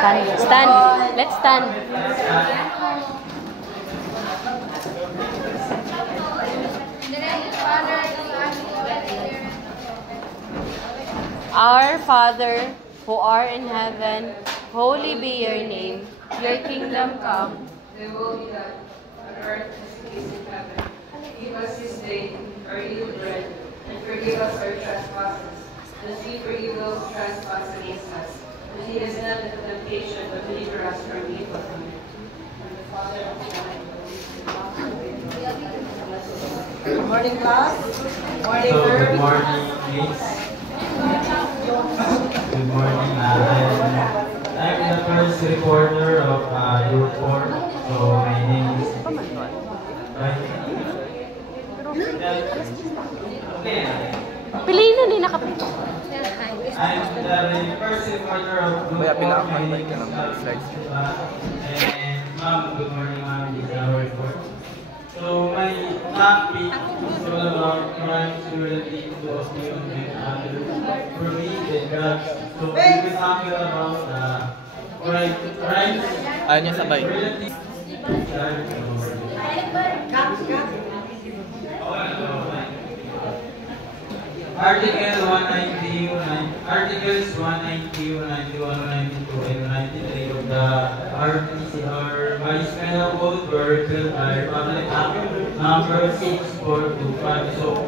Stand. Stand. Let's stand. Our Father, who art in heaven, holy be your name. Your kingdom come. Your will be done on earth as it is in heaven. Give us this day our daily bread, and forgive us our trespasses, as we forgive those who trespass against us. And lead us not into temptation, but deliver us from evil. Amen. And the Father, and the Son, and the Holy Spirit. Good morning, class. Morning, good morning, please. Good morning. I'm the first reporter of Group 4. So my name is Piliin na din nakapit. I'm the first reporter of Group 4. My name is and ma'am, good morning, ma'am. This is our report. So my topic is all about crimes related to opium and other prohibited drugs. So we will talk about crimes related Articles 190, Articles 190, 191, 192, and 193 of the RPCR Vice Penal Code were repealed by Republic Act number 6425. So,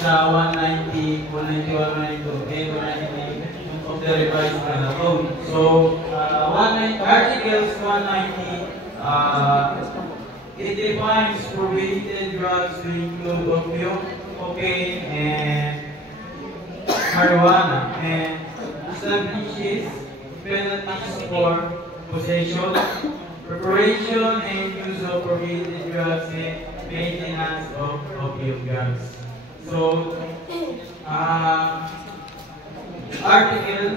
sa 190, 191, 192, and 193 of the revised penal code. So, Articles 190, it defines prohibited drugs to include opium, cocaine, and marijuana, and establishes penalties for possession, preparation, and use of prohibited drugs, and maintenance of opium drugs. So, Article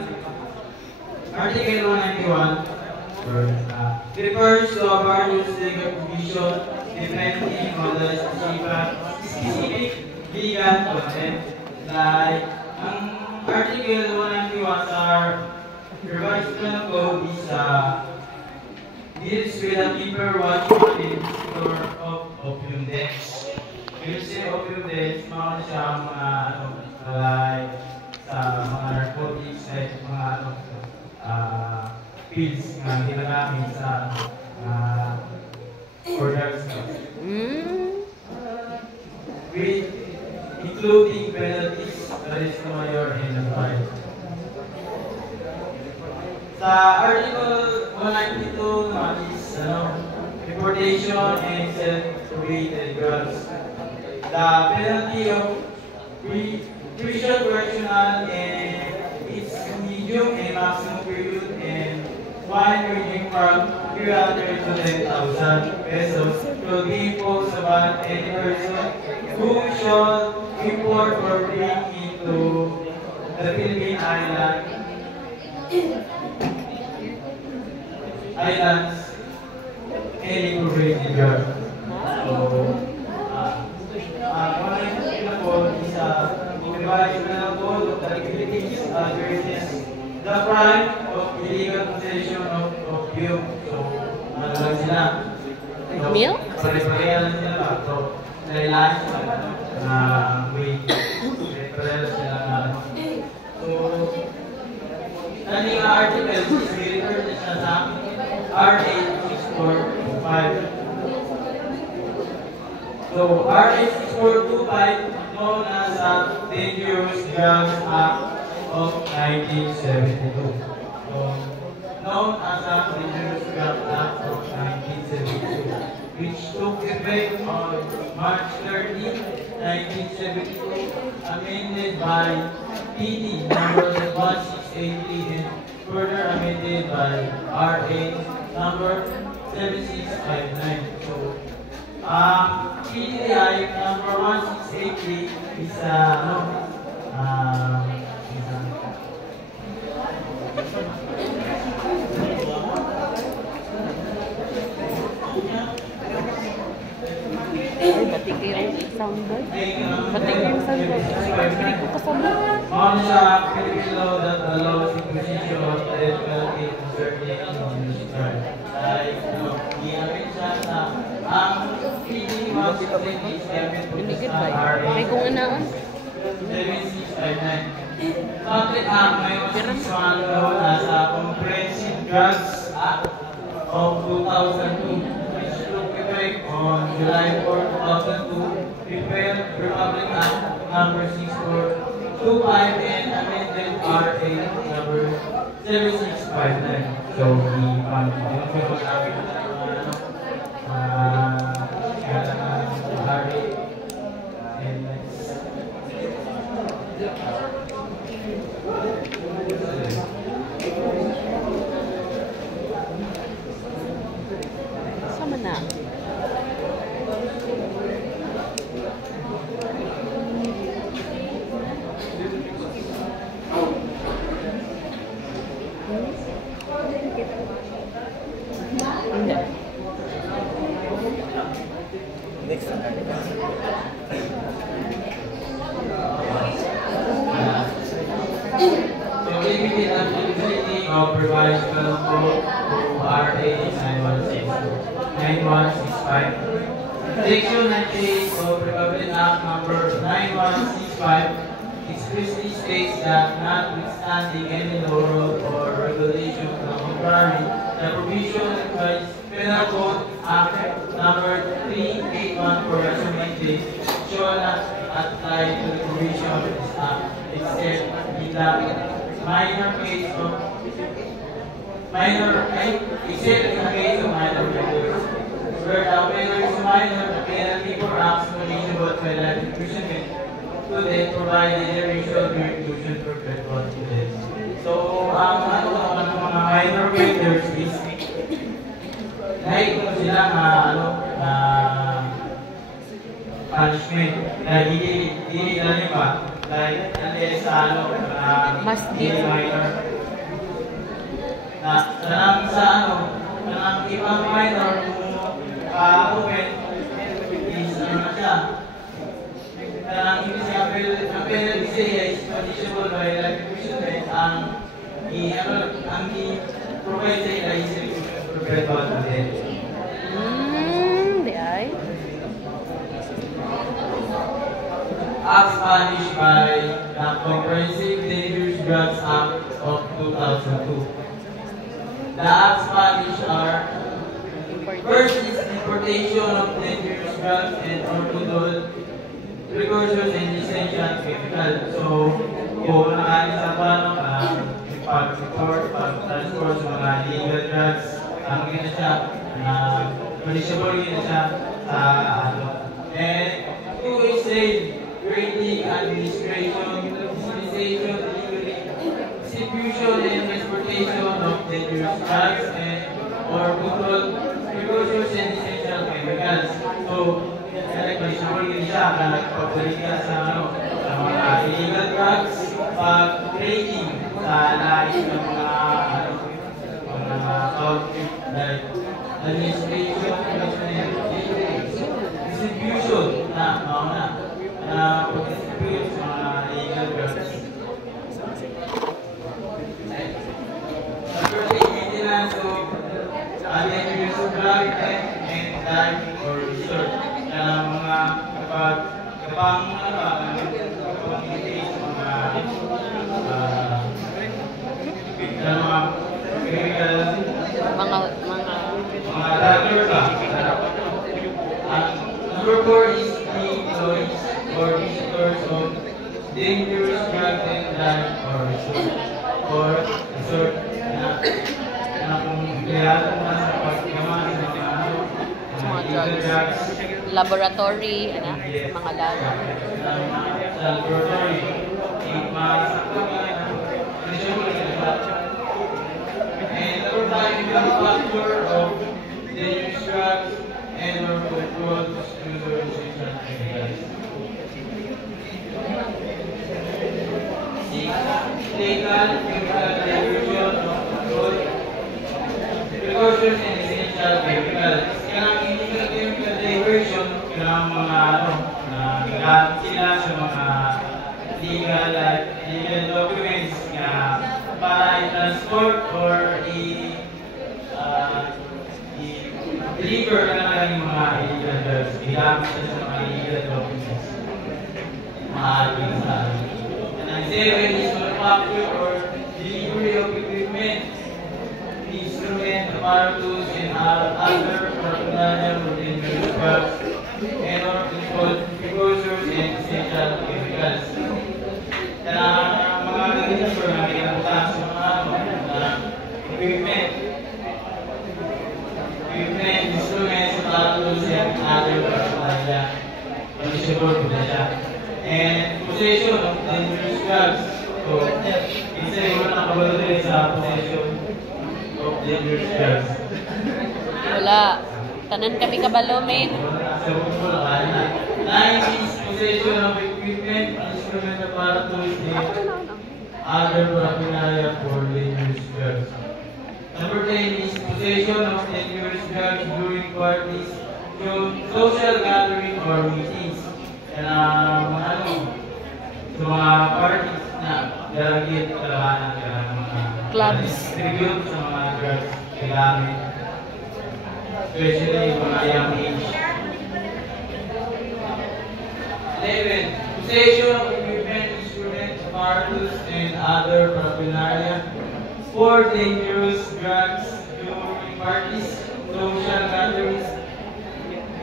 191 refers to a various legal provisions depending on the specific legal content. Like, ang Article 191 are revised penal code is deals with a deeper watching and store of opium debts. When you say opium debts, mga siya mga like sa mga narcotics, like mga pills na ginagamit sa orders. With including penalties, arresto mayor, and fine. Sa Article 192 naman is deportation and self-created drugs. The penalty of prison correctional and its medium and maximum period and fine ranging from 300 to 10,000 pesos will be imposed upon any person who shall import or bring into the Philippine islands any prohibited drug. So, one is revised penal code of the Philippines addresses the crime of illegal possession of opium. So, ano lang sila? Milk? Pare-pareha lang sila ba? So, nailahan sila wait. Pare-pareha sila na so, kaning articles is referred na siya sa RA 6425. So, RA 6425 known as the Dangerous Drugs Act of 1972. So, known as the Dangerous Drugs Act of 1972, which took effect on March 13, 1972, amended by PD number 1680 and further amended by RA number 7659. So, PDI number 1680 is Batik yung soundboard. Batik yung soundboard. Hindi ko kasama. Ano siya, Philippine law that allows imposition of the death penalty to certain individuals. Like, ginamit siya na ang PD was is gamit po sa RA. May kung anaon? 7659. Public Act may masiswaan daw na sa Comprehensive Drugs Act of 2002, which took effect on July 4, 2002, repealed Republic Act number 6425 and amended RA number 7659. So, Sama na. Hindi. So, limited applicability of revised penal code to RA 9165. Section 98 of Republic Act number 9165 explicitly states that notwithstanding any law or regulation to the contrary, the provision of the Penal Code Act number 381 for resume shall not apply to the provision of this act, except in the minor case of except in the case of minor offenders, where the offender is minor, the penalty for acts punishable by life imprisonment to then provide the generation reclusion perpetual to death. So, ang mga minor offenders is like sila punishment na hindi lang ba like unless Mas hindi minor na tanang sa tanang ibang minor open is na siya tanang hindi siya penalty siya is punishable by life imprisonment ang i-provide sa ila is perpetual to death. Di ay. Acts punished by the Comprehensive Dangerous Drugs Act of 2002. The acts punished are: first is importation of dangerous drugs and orthodol, precursors and essential chemicals. So, kung nakain sa paano, pag-report, pag-transport sa mga illegal drugs, ang gina siya, punishable gina siya sa And two is said, grading, administration, utilization, delivery, distribution, and transportation of dangerous drugs and or control precursors and essential chemicals. So, punishable gina siya, pag-balik ka sa mga illegal drugs, pag-grading sa lahat ng mga outfit like administration, distribution pag-distribute sa mga illegal drugs. Number 8, maintenance of dangerous drug and life or resort. Mga kapag hindi mga chemical mga doctor ba? Number 4 is the employees or visitors of dangerous drug and life or resort na kung empleyado na sa paggawa ng mga illegal drugs, Laboratory, mga lab. laboratory, and number 5, manufacture of dangerous drugs and or controlled distribution chemicals. 6, legal chemical distribution of controlled precursors and essential chemicals. Kailangan illegal chemical diversion, kailangan mga na nagamit sila sa mga legal illegal documents para i-transport or i-deliver ka naman yung mga illegal drugs. Igamit ka sa mga illegal documents. Maaari sa akin. And ang seven is manufacture or delivery of equipment, instrument, apparatus, and other paraphernalia for dangerous drugs, and or precursors and essential chemicals. Kaya mga deliver na kinabutan sa mga equipment, instruments, apparatus, and other paraphernalia. Permissible po na siya. And possession of dangerous drugs. So, isa yung nakabalo din sa possession of dangerous drugs. Wala. Tanan kami kabalo, men. Sa ulo na kaya. Nine is possession of equipment, instrument, apparatus, and other paraphernalia for dangerous drugs. Number 10 is possession of dangerous drugs during parties, social gathering, or meetings. Sa mga parties na galagit kalabanan ka mga Clubs. Distribute sa mga drugs kailangan. Especially mga young age. 11. Possession of equipment, instrument, apparatus, and other paraphernalia for dangerous drugs during parties, social gatherings,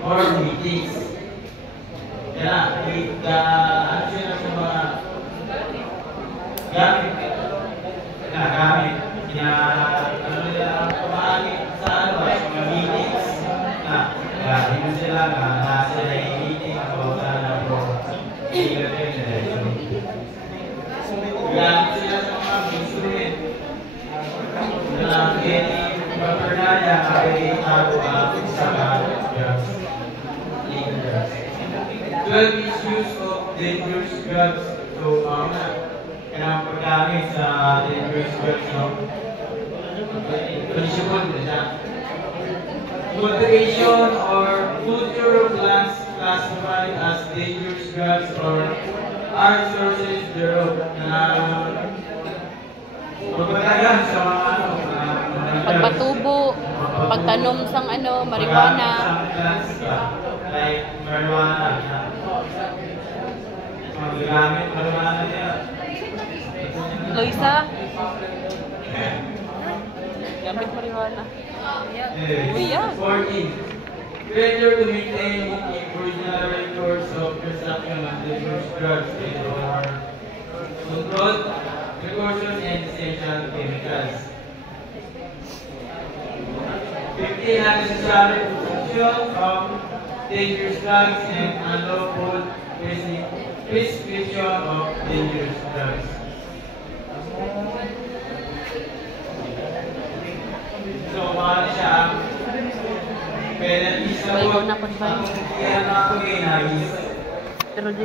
or meetings. Kaya, ano siya sa mga gamit, ano nila pamahagi sa mga meetings, hindi mo sila nasa yung meeting o sana po illegal criminal. Gamit sila sa mga instrument na paraphernalia ay itago sa drugs, legal drugs. 12 is use of dangerous drugs. So, kailangan paggamit sa dangerous drugs, punishable na siya. Cultivation or culture of plants classified as dangerous drugs or are sources thereof na pagpatagan sa mga Pagpatubo, pagtanom sang marijuana. Like marijuana. Magagamit marijuana niya. Loisa? Gamit marijuana. Uy, yan. 14. Failure to maintain original records of transaction of dangerous drugs and/or controlled precautions and essential chemicals. 15. Unnecessary possession of dangerous drugs and unlawful prescription of dangerous drugs. So, mahal siya. Penalties na po. Kaya na ako ngayon Pero di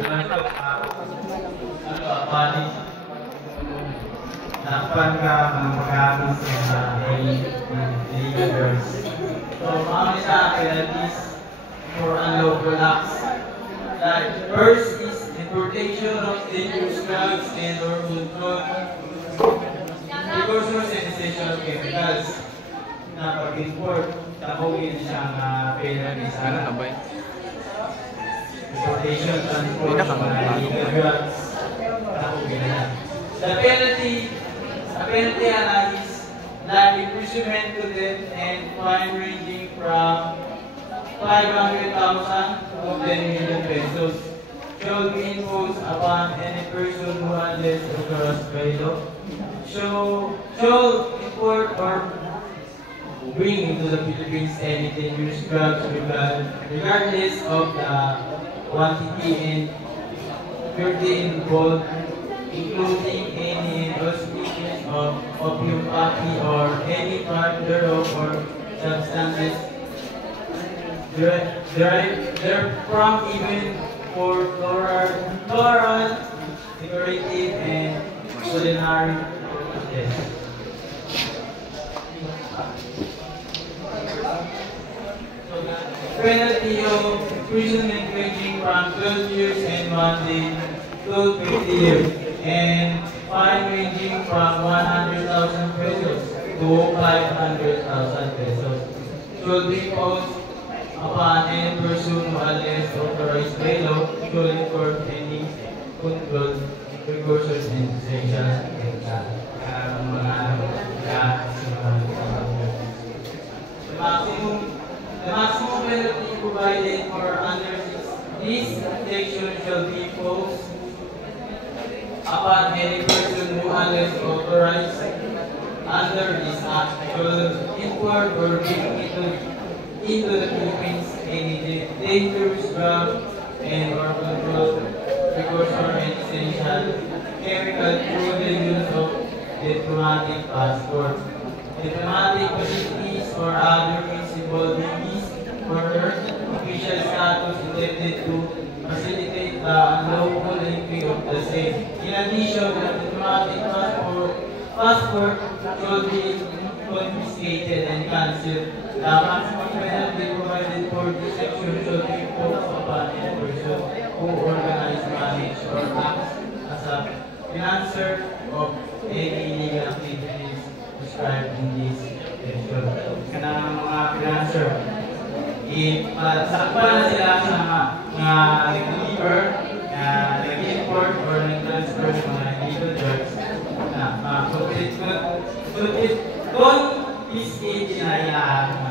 Nakpan ka ng pagkakas sa illegal drugs. So, mahal siya penalties for unlawful acts. Like, first is importation of dangerous drugs and or controlled precursors and essential chemicals. Na pag-import, takogin siyang penalty sa importation, transport, mga illegal drugs. Takogin na yan. The penalty is like imprisonment to death and fine ranging from 500,000 to 10 million pesos shall be imposed upon any person who unless authorized by law shall import or bring into the Philippines any dangerous drugs regardless of the quantity and purity involved, including any auspices of opium poppy or any part thereof or substances therefrom, even for floral, decorative, and culinary tests. Penalty of imprisonment ranging from 12 years and 1 day to 20 years, and fine ranging from 100,000 pesos to 500,000 pesos should be imposed upon any person who unless authorized by law should inform any controlled precursors and essentials the maximum penalty provided for under this section shall be imposed upon any person who unless authorized under this act shall import or bring into the Philippines any dangerous drug and or controlled precursor and essential chemical through the use of diplomatic passport, diplomatic facilities or other means involving his or her official status intended to facilitate the unlawful entry of the same. In addition, the diplomatic passport should be confiscated and cancelled. The maximum penalty provided for this section should be imposed upon any person who organize, manage, or acts as a financer of any illegal activities described in this section. Kanang mga financer, sakpan na sila sa mga nag-deliver, nag-import, or nag-transfer ng mga illegal drugs na confiscate na ilaan